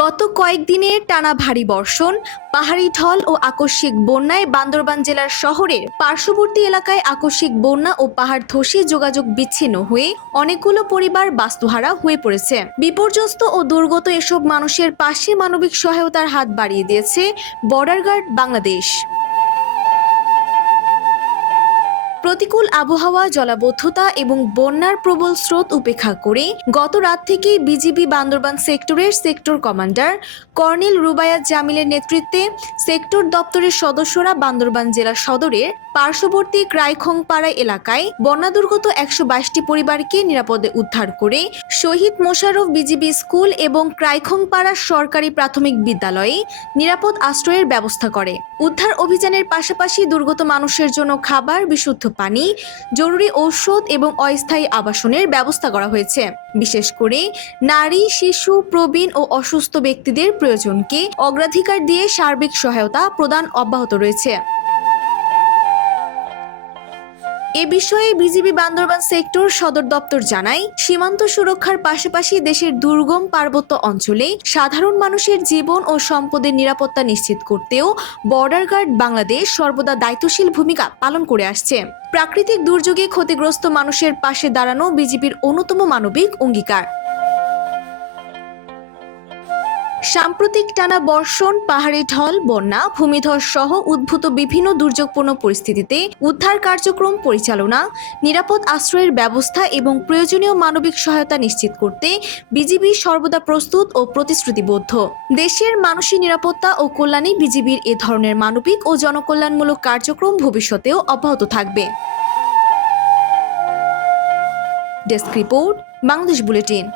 গত কয়েকদিনের টানা ভারী বর্ষণ, পাহাড়ি ঢল ও আকস্মিক বন্যায় বান্দরবান জেলার শহরের পার্শ্ববর্তী এলাকায় আকস্মিক বন্যা ও পাহাড় ধসে যোগাযোগ বিচ্ছিন্ন হয়ে অনেকগুলো পরিবার বাস্তুহারা হয়ে পড়েছে। বিপর্যস্ত ও দুর্গত এসব মানুষের পাশে মানবিক সহায়তার হাত বাড়িয়ে দিয়েছে বর্ডার গার্ড বাংলাদেশ। প্রতিকূল আবহাওয়া, জলাবদ্ধতা এবং বন্যার প্রবল স্রোত উপেক্ষা করে গত রাত থেকেই বিজিবি বান্দরবান সেক্টরের সেক্টর কমান্ডার কর্নেল রুবায়াত জামিলের নেতৃত্বে সেক্টর দপ্তরের সদস্যরা বান্দরবান জেলা সদরের পার্শ্ববর্তী ক্রাইখংপাড়া এলাকায় বন্যাদুর্গত ১২২টি পরিবারকে নিরাপদে উদ্ধার করে শহীদ মোশাররফ বিজিবি স্কুল এবং ক্রাইখংপাড়া সরকারি প্রাথমিক বিদ্যালয়ে নিরাপদ আশ্রয়ের ব্যবস্থা করে। উদ্ধার অভিযানের পাশাপাশি দুর্গত মানুষের জন্য খাবার, বিশুদ্ধ পানি, জরুরি ঔষধ এবং অস্থায়ী আবাসনের ব্যবস্থা করা হয়েছে। বিশেষ করে নারী, শিশু, প্রবীণ ও অসুস্থ ব্যক্তিদের প্রয়োজনকে অগ্রাধিকার দিয়ে সার্বিক সহায়তা প্রদান অব্যাহত রয়েছে। এ বিষয়ে বিজিবি বান্দরবান সেক্টর সদর দপ্তর জানায়, সীমান্ত সুরক্ষার পাশাপাশি দেশের দুর্গম পার্বত্য অঞ্চলে সাধারণ মানুষের জীবন ও সম্পদের নিরাপত্তা নিশ্চিত করতেও বর্ডার গার্ড বাংলাদেশ সর্বদা দায়িত্বশীল ভূমিকা পালন করে আসছে। প্রাকৃতিক দুর্যোগে ক্ষতিগ্রস্ত মানুষের পাশে দাঁড়ানো বিজিবির অন্যতম মানবিক অঙ্গীকার। সাম্প্রতিক টানা বর্ষণ, পাহাড়ি ঢল, বন্যা, ভূমিধস সহ উদ্ভূত বিভিন্ন দুর্যোগপূর্ণ পরিস্থিতিতে উদ্ধার কার্যক্রম পরিচালনা, নিরাপদ আশ্রয়ের ব্যবস্থা এবং প্রয়োজনীয় মানবিক সহায়তা নিশ্চিত করতে বিজিবি সর্বদা প্রস্তুত ও প্রতিশ্রুতিবদ্ধ। দেশের মানুষের নিরাপত্তা ও কল্যাণে বিজিবির এ ধরনের মানবিক ও জনকল্যাণমূলক কার্যক্রম ভবিষ্যতেও অব্যাহত থাকবে। Desk report, Bangladesh bulletin.